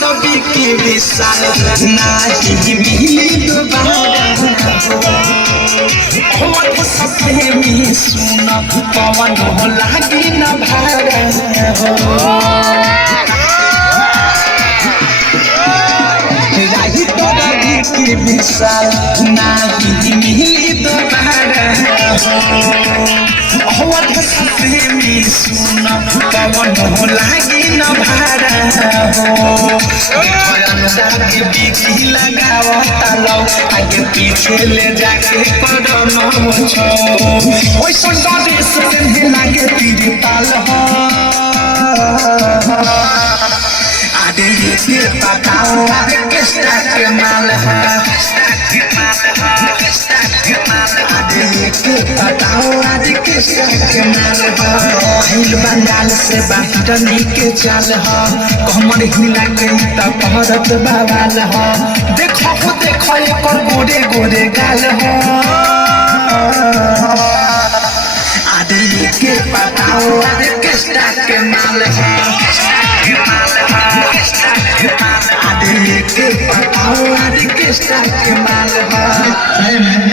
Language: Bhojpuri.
तो बिकी विशाल नाही मिली दोबारा होठ सपने में सुन पवन हो लागी न भारा राही तो बिकी विशाल नाही मिली दोबारा होठ सपने में सुन पवन हो लागी न भारा बिकी लगावता लो आगे पीछे ले जाके पड़न छो ओइसन ड्रेस पेन्हे लागे तीरी ताल हो आदे ये बताओ आगे किसका के माल है आदे ये बताओ आगे किसका के माल है हिल बंगाल से बाहर निके चल हो कमर हिला के त कहरत बवाल हो देखो एकर गोरे गोरे गाल हो आदे के बताओ आदे किसका के माल है आदे के बताओ आदे किसका के माल है